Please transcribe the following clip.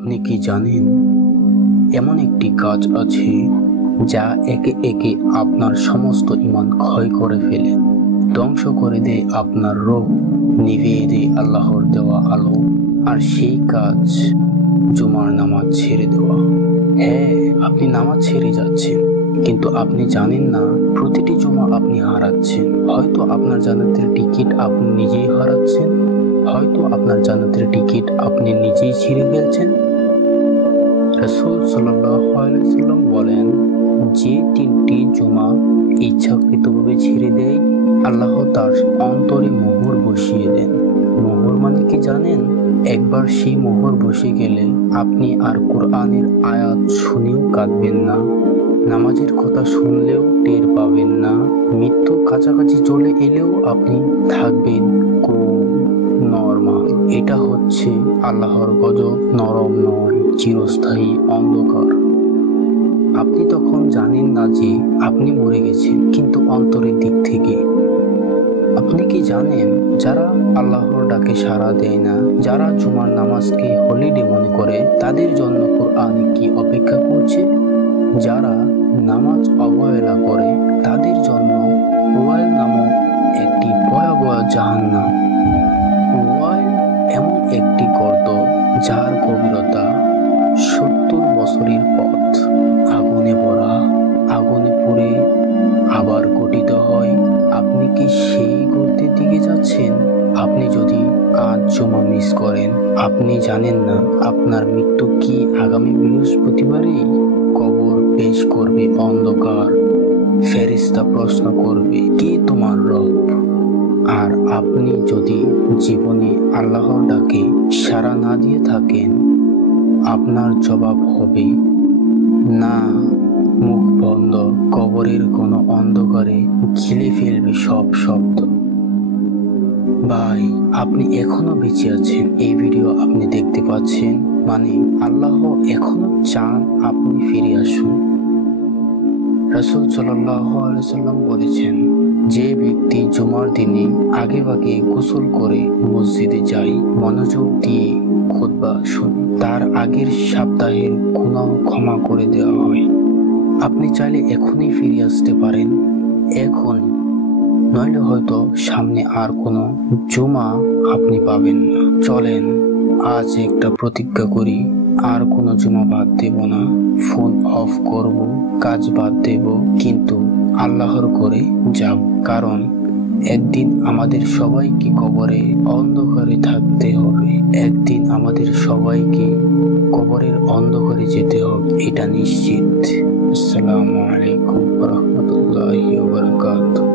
আপনি কি জানেন এমন একটি কাজ আছে যা একে একে আপনার সমস্ত ঈমান ক্ষয় করে ফেলে, ধ্বংস করে দেয় আপনার রূহ, নিভিয়ে দেয় আল্লাহর দেওয়া আলো। আর সেই কাজ জুমার নামাজ ছেড়ে দেওয়া। হ্যাঁ, আপনি নামাজ ছেড়ে যাচ্ছেন, কিন্তু আপনি জানেন না প্রতিটি জুমা আপনি হারাচ্ছেন। হয়তো আপনার জান্নাতের টিকিট আপনি নিজেই হারাচ্ছেন, হয়তো আপনার জান্নাতের টিকিট আপনি নিজেই ছিঁড়ে ফেলছেন। রাসূল সাল্লাল্লাহু আলাইহি ওয়াসাল্লাম বলেন, যে তিনটি জুমা ইচ্ছাকৃতভাবে ছেড়ে দেয়, আল্লাহ তার অন্তরে মোহর বসিয়ে দেন। মোহর মানে কি জানেন? একবার সেই মোহর বসে গেলে আপনি আর কোরআনের আয়াত শুনেও কাঁদবেন না, নামাজের কথা শুনলেও টের পাবেন না, মৃত্যু কাছাকাছি চলে এলেও আপনি থাকবেন নরমাল। এটা হচ্ছে আল্লাহর গজব, নরম নয়, চিরস্থায়ী অন্ধকার। আপনি তখন জানেন না যে আপনি মরে গেছেন, কিন্তু অন্তরের দিক থেকে। আপনি কি জানেন যারা আল্লাহর ডাকে সাড়া দেয় না, যারা জুমার নামাজকে হলিডে মনে করে, তাদের জন্য কোরআনে কি অপেক্ষা করছে? যারা নামাজ অবহেলা করে তাদের জন্য ওয়াইল নামক একটি ভয়াবহ জাহান্নাম। ওয়াইল এমন একটি গর্ত যার গভীরতা 70 বছরের পথ, আগুনে ভরা, আগুনে পুড়ে আবার গঠিত হয়। আপনি কি সেই গর্তের দিকে যাচ্ছেন? আপনি যদি আজ জুমা মিস করেন, আপনি জানেন না আপনার মৃত্যু কি আগামী বৃহস্পতিবারেই। কবর পেশ করবে অন্ধকার, ফেরেশতা প্রশ্ন করবে, কে তোমার রব? আর আপনি যদি জীবনে আল্লাহর ডাকে সাড়া না দিয়ে থাকেন, আপনার জবাব হবে না। মুখ বন্ধ, কবরের কোনো অন্ধকারে ঘিরে ফেলবে সব শব্দ। ভাই, আপনি এখনো বেঁচে আছেন, এই ভিডিও আপনি দেখতে পাচ্ছেন, মানে আল্লাহ এখনো চান আপনি ফিরে আসুন। রাসূল সাল্লাল্লাহু আলাইহি ওয়াসাল্লাম বলেছেন, যে ব্যক্তি জুমার দিনে আগেভাগে গোসল করে মসজিদে যায়, মনোযোগ দিয়ে খুতবা শুনে, তার আগের সপ্তাহের গুনাহ ক্ষমা করে দেওয়া হয়। আপনি চাইলে এখনই ফিরে আসতে পারেন, এখন, নইলে হয়তো সামনে আর কোনো জুমা আপনি পাবেন না। চলেন আজ একটা প্রতিজ্ঞা করি, আর কোনো জুমা বাদ দেব না, ফোন অফ করব, কাজ বাদ দেব, কিন্তু আল্লাহর করে যাব। কারণ একদিন আমাদের সবাইকে কবরে অন্ধকারে থাকতে হবে, একদিন আমাদের সবাইকে কবরের অন্ধকারে যেতে হবে, এটা নিশ্চিত। আসসালামু আলাইকুম ওয়া রাহমাতুল্লাহি ওয়া বারাকাতুহু।